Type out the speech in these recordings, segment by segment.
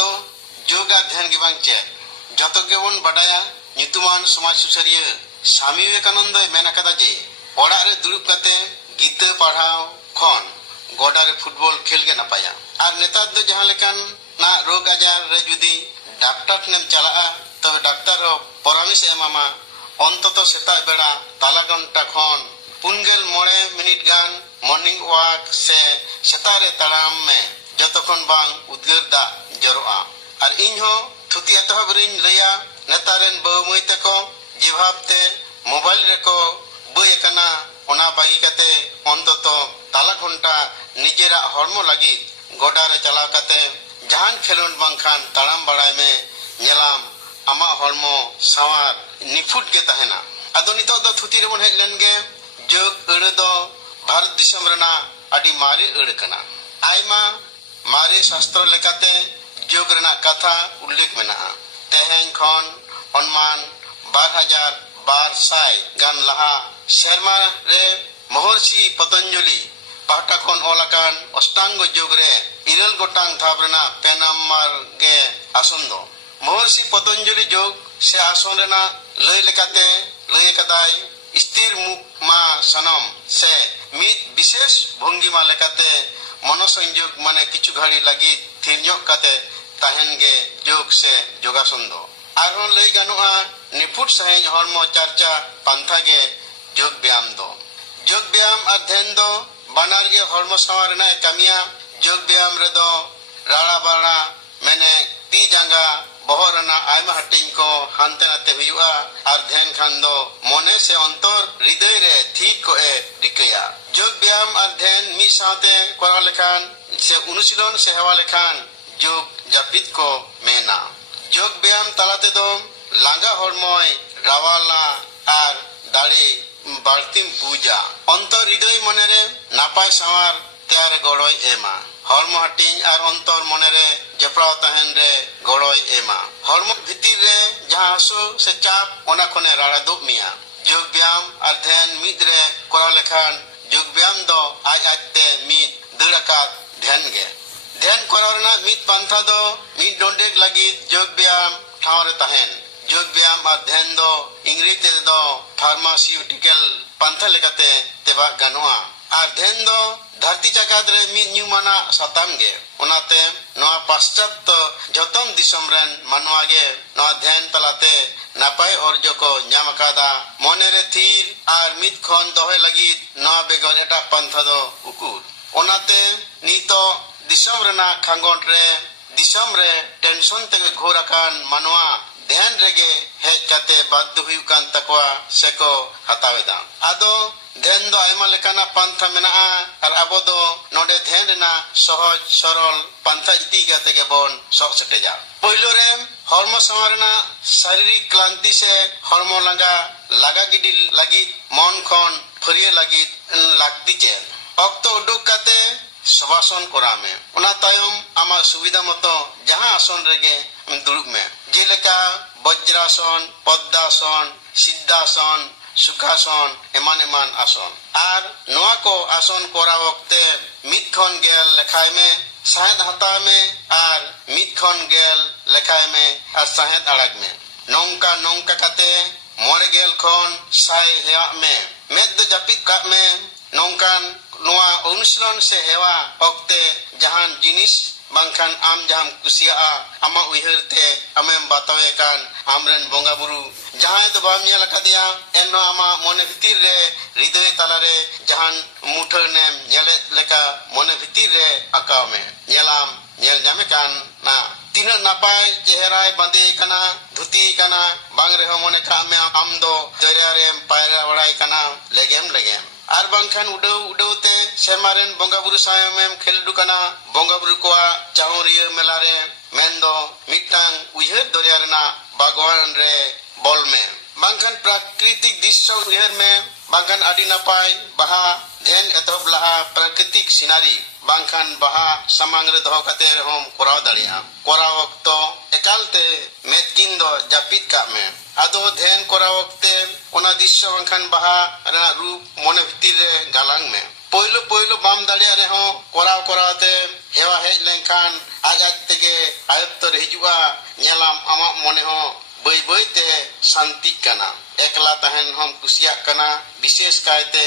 ᱟᱫᱚ ᱡᱳᱜ ᱟᱨ ᱫᱷᱮᱭᱟᱱ ᱜᱮ ᱵᱟᱝ ᱪᱮᱫ ᱡᱚᱛᱚ ᱜᱮᱵᱚᱱ ᱵᱟᱰᱟᱭᱟ ᱧᱩᱛᱩᱢᱟᱱ ᱥᱚᱢᱟᱡᱽ ᱥᱩᱥᱟᱹᱨᱤᱭᱟᱹ ᱥᱟᱢᱤ ᱵᱤᱵᱮᱠᱟᱱᱚᱱᱫᱚᱭ ᱢᱮᱱ ᱟᱠᱟᱫᱟ ᱡᱮ ᱚᱲᱟᱜ ᱨᱮ ᱫᱩᱲᱩᱵ ᱠᱟᱛᱮ ᱜᱤᱛᱟᱹ ᱯᱟᱲᱦᱟᱣ ᱠᱷᱚᱱ ᱜᱚᱰᱟ ᱨᱮ ᱯᱷᱩᱴᱵᱚᱞ ᱠᱷᱮᱞ ᱜᱮ ᱱᱟᱯᱟᱭᱟ। ᱟᱨ ᱱᱮᱛᱟᱨ ᱫᱚ ᱡᱟᱦᱟᱸ ᱞᱮᱠᱟᱱᱟᱜ ᱨᱳᱜᱽ ᱟᱡᱟर ᱨᱮ ᱡᱩᱫᱤ ᱰᱟᱠᱛᱟᱨ ᱴᱷᱮᱱᱮᱢ ᱪᱟᱞᱟᱜᱼᱟ ᱛᱚᱵᱮ ᱰᱟᱠᱛᱟর ᱦᱚᱸ ᱯᱚᱨᱟᱢᱮᱥ ᱮᱢᱟᱢᱟ অন্তত সেটাই বেড়া তালা ঘন্টা খন 45 মিনিট গান মর্নিং ওয়াক সে সেতারে তাড়াম মে যতক্ষণ বাং উদ্গার দা জরোয়া আর ইনহো থুতি এতহব রিন লইয়া নেতারেন বউমই তেকো যে ভাবতে মোবাইল রেকো বই একানা ওনা বাগি কাতে অন্তত তালা ঘন্টা নিজেরা হরমো লাগি গোডারে চালাও কাতে জাহান খেলুন বাংখান তাড়াম বাড়াই মে ñelam ama hormo sawar nifut ge tahena ado nito do thuti rebon hej len ge jog eure do bharat disam rena adi mare eure kana aima mare shastro lekate jog rena katha ullekh mena teheng khon onman 2012 gan laha sherma re mahorshi patanjali pahta khon olakan ostango jog re irel gotang thabrena penamar ge asundo महर्षि पतंजलि जोग से आसन रेना लय लेकाते लय कदाय स्थिर मुख मा सनम से मित विशेष भंगिमा लेकाते मनोसंयोग माने किछु घड़ी लगी थिरညok काते ताहेन गे जोग से जोगासन दो आरोन लय गानुआ निफुट सहेज हरमो चर्चा पंथा गे जोग व्यायाम दो जोग व्यायाम अध्ययन दो बानार गे हरमो सावर रेना कामिया जोग व्यायाम रे दो राड़ा बाड़ा मैंने ती जांगा बहरना आयमा हटिंग को हानते नाते हुआ और ध्यान खान दो मोने से अंतर हृदय रे ठीक को ए रिकया जोग व्यायाम और ध्यान मी साथे करा लेखान से अनुशीलन से हवा लेखान जोग जापित को मेना जोग व्यायाम तलाते दो लांगा हरमय रावाला और दाड़ी बाल्तिम पूजा अंतर हृदय मने रे नापाय सावार त्यार गड़ोय एमा हरमो हटिंग और अंतर मने रे जपड़ाव तहन रे गड़ोय एमा हरमो भितिर रे जहां हसो से चाप ओना खने राड़ा दुब मिया जोग व्यायाम और ध्यान मिद रे करा लेखान जोग व्यायाम दो आज आजते मिद दड़ाका ध्यान गे ध्यान करावना मिद पंथा दो मिद डोंडेक लगी जोग व्यायाम ठाव रे तहन जोग व्यायाम और ध्यान दो इंग्रेजी दो फार्मास्यूटिकल पंथा लेकाते तेबा गानोआ और ध्यान दो धरती चाकात रे मिद न्यूमाना सताम गे ओनाते नोआ पाश्चात्य जतम दिसम रेन मानवा गे नोआ ध्यान तलाते नापाय अर्जो को ᱧᱟᱢ ᱟᱠᱟᱫᱟ मने रे थीर और मिद खन दोहे लगी नोआ बेगर एटा पंथा दो उकुर ओनाते नीतो दिसम रेना खांगोट रे दिसम रे टेंशन ते घोर अकान मानवा ध्यान रेगे हेज काते बाध्य हुई कान तकवा सेको हतावेदा आदो ध्यान दो आयमा लेकाना पंथा मेना और अबो दो नोडे ध्यान रेना सहज सरल पंथा इति गाते के बोन sok seteja पहिलो रे हरमो समारना शारीरिक क्लांति से हरमो लगा गिडी लगी मन खन फरिए लगी लागती चे अक्तो उडुक काते सवासन करा में ओना तायम आमा सुविधा मतो जहां आसन रेगे दुरुब में जेलेका वज्रासन पद्मासन सिद्धासन सुखासन एमान एमान आसन और नोआ को आसन करा वक्ते मिद खन गेल लेखाय में साहेद हता में और मिद खन गेल लेखाय में और साहेद अड़ग में नौका नौका काते मोरे गेल खन साय हेवा में मेद दो जापित का में नौकान नोआ अनुशीलन से हेवा वक्ते जहान जिनिस बांखान आम जहां कुसिया आमा उहरते आमेम बातावे कान आमरेन बोंगा बुरु जहां तो बाम नेल कदिया एनो आमा मने भितिर रे हृदय तला रे जहान मुठर ने नेले लेका मने भितिर रे आकाव में नेलाम नेल जामे कान ना तीन नापाय चेहराय बंदे कना धुती कना बांग रे मने का में आम दो दरिया रे पायरा वड़ाई कना लेगेम आर बांखान उडौते सेमारेन बोंगा बुरु सायमेम खेलडु कना बोंगा बुरु कोआ चाउरिया मेलारे मेंदो मिटांग उयहर दरिया रेना बागवान रे बॉल में बांखान प्राकृतिक दृश्य उयहर में बांखान आदि नापाय बहा ध्यान एतोब लहा प्राकृतिक सिनारी बांखान बहा समांग रे दहो कते हम कोराव दाड़िया कोराव वक्तो एकालते मेदकिन दो जापित का में आदो ध्यान कोराव वक्ते ओना दृश्य बांखान बहा रेना रूप मने भितिर रे गालांग में पहिलो बाम दाड़िया रे हो Koraon कोरावते hewa hej lenkhan aj tege ayottor hijua nyelam amak mone ho boi boi te santi kana ekla tahen hom kusiak kana bises kaite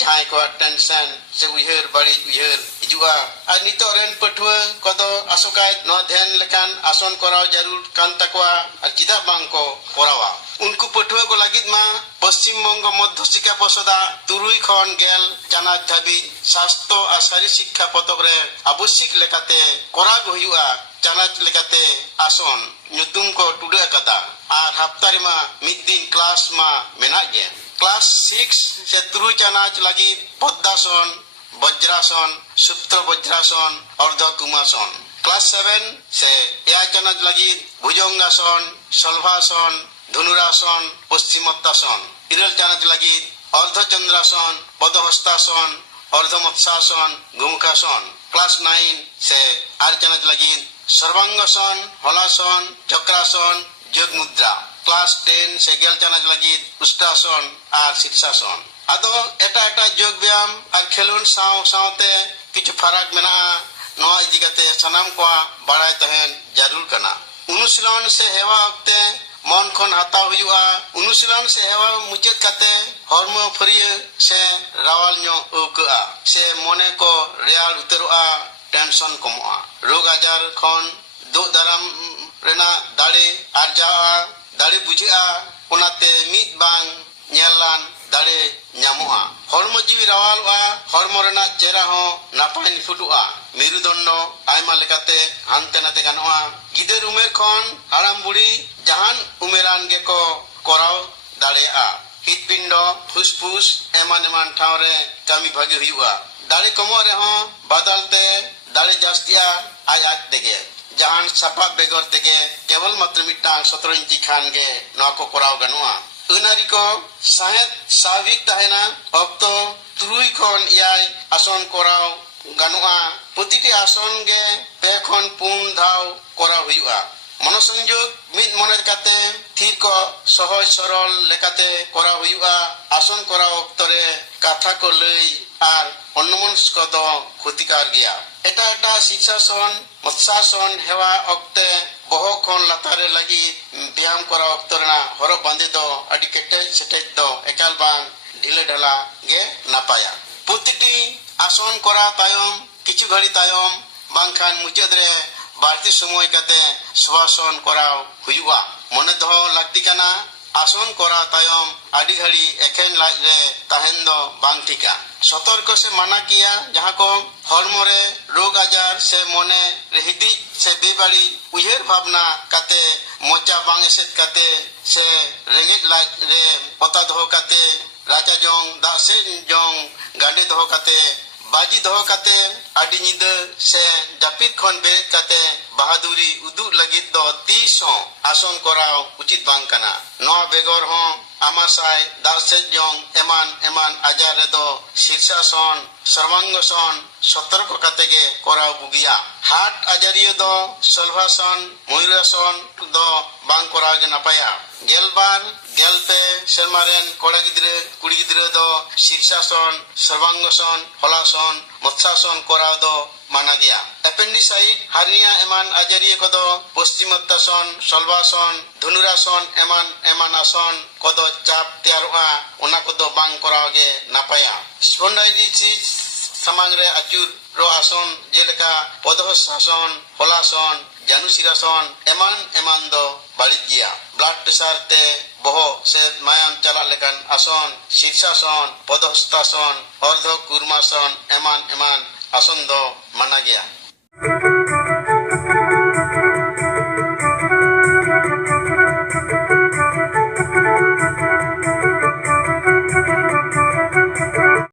jahai ko tension se uiheur bari uiheur hijua ar nitok ren pathua kodo asokai no dhyan lekan ason korau jarur kan takwa ar chida bang ko korawa unku pathua ko lagit ma Paschim Bongo Madhya Shikha Posoda turui khon gel janat dhabi sasto ar sari shikha potok re abushik lekate kora go huyua janat lekate ason nyutum ko tudu akada ar haptari ma mid din class ma menak ge class 6 se turui janat lagi Padmason Vajrason Supta Vajrason Ardha Kumason class 7 se ya janat lagi Bhujangason Salvason Dhanurason Paschimottanasana इरल चानच लगी अर्ध चंद्रासन पदहस्तासन अर्ध matsyasana Gomukhasana class 9 से are चानच लगी सर्वांगासन हलासन चक्रासन योग मुद्रा class 10 से गेल चानच लगी उष्टासन और शीर्षासन आदो एटा एटा योग व्यायाम और खेलुन साव सावते किछु फरक मेना नवा इदि कते सनाम को बाड़ाय तहन जरूर कना अनुशीलन से हेवा वक्ते मन खन हताव हुआ अनुशीलन से हेवा मुचाद कते हरमो फरिया से रावाल ᱧᱚ ᱟᱹᱣᱠᱟᱹᱜᱼᱟ से मने को रेयाल उतरᱚᱜᱼᱟ टेंशन कमᱚᱜᱼᱟ रोग आजार खन दो दाराम रेना दाड़े आर्जाआ दाड़े बुझा'a ओनाते मिद बांग ᱧᱮᱞᱟᱱ दाड़े ᱧᱟᱢᱚᱜᱼᱟ हरमो जीवी रावालᱚᱜᱼᱟ हरमो रेना चेहरा हो नापाय निफुटᱚᱜᱼᱟ मेरुदंड आयमा लेकाते हानते नाते गानोआ गिदर उमेर खन हाराम बुढ़ी जहान उमेरान गे को कोराव दाड़ेआ हितपिंड फुसफुस एमान एमान ठाव रे कामी भागे हुआ दाड़े कमो रे हो बदलते दाड़े जास्तिया आज आज तेगे जहान सपा बेगर तेगे केवल मात्र मिटांग 17 इंची खान गे नवा को कोराव गानोआ अनारी को साहेब साविक तहना अक्तो तुरुई खन याय आसन कोराव गानोआ प्रतिटी आसन गे पे खन पुन धाव कोराव हुआ मनोसंयोग मिद मने काते थीर को सहज सरल लेकाते कोरा हुआ आसन कोरा ओक्तरे कथा को लई आर अन्नमनस को दो क्षतिकार गया एटा एटा शीर्षासन मत्स्यासन हेवा ओक्ते बहो खन लातारे लगी व्यायाम कोरा ओक्तरना हरो बांधे दो अडी केटेज सेटेज दो एकाल बांग ढिले ढला गे नापाया प्रतिटी आसन कोरा तायम किछु घड़ी तायम बांखान मुचाद रे बारती समय कते श्वासन कराव हुआ मने दो लगती कना आसन करा तायम आडी घड़ी एखेन लाज रे ताहेन दो बांग ठिका सतर्क से माना किया जहां को हरमो रे रोग आजार से मने रेहिदी से बेबाड़ी उहेर भावना कते मोचा बांग एसेत कते से रेंगेज लाज रे पता दो कते राजा जोंग दासे जोंग गांडी दो कते बाजी दो कते आडी निद से जापित खन बे कते बहादुरी उदु लगित दो 30 आसन कराव उचित बांग कना नो बेगर हो आमासाय दासे जोंग एमान एमान आजार रे दो शीर्षासन सर्वांगासन सतर्क कते गे कराव बुगिया हाट आजारियो दो सल्वासन मयूरासन दो बांग कराव गे नापाया गेलबार गेलपे शर्मारेन कोड़ा गिद्रे कुड़ी गिद्रे दो शीर्षासन सर्वांगासन हलासन मत्स्यासन कराव दो माना गया एपेंडिसाइट हार्निया एमान आजारिये को दो पश्चिमोत्तासन सल्वासन धनुरासन एमान एमान आसन को दो चाप तैयारोआ ओना को दो बांग कराव गे नापाया स्पॉन्डाइटिस समांग रे आचुर रो आसन जेलेका पदहस्तासन हलासन जानुशिरासन एमान एमान दो बाड़ी गया ब्लड प्रेशर ते बहो से मायाम चला लेकन आसन शीर्षासन पदहस्तासन अर्ध कूर्मासन एमान एमान आसन दो माना गया।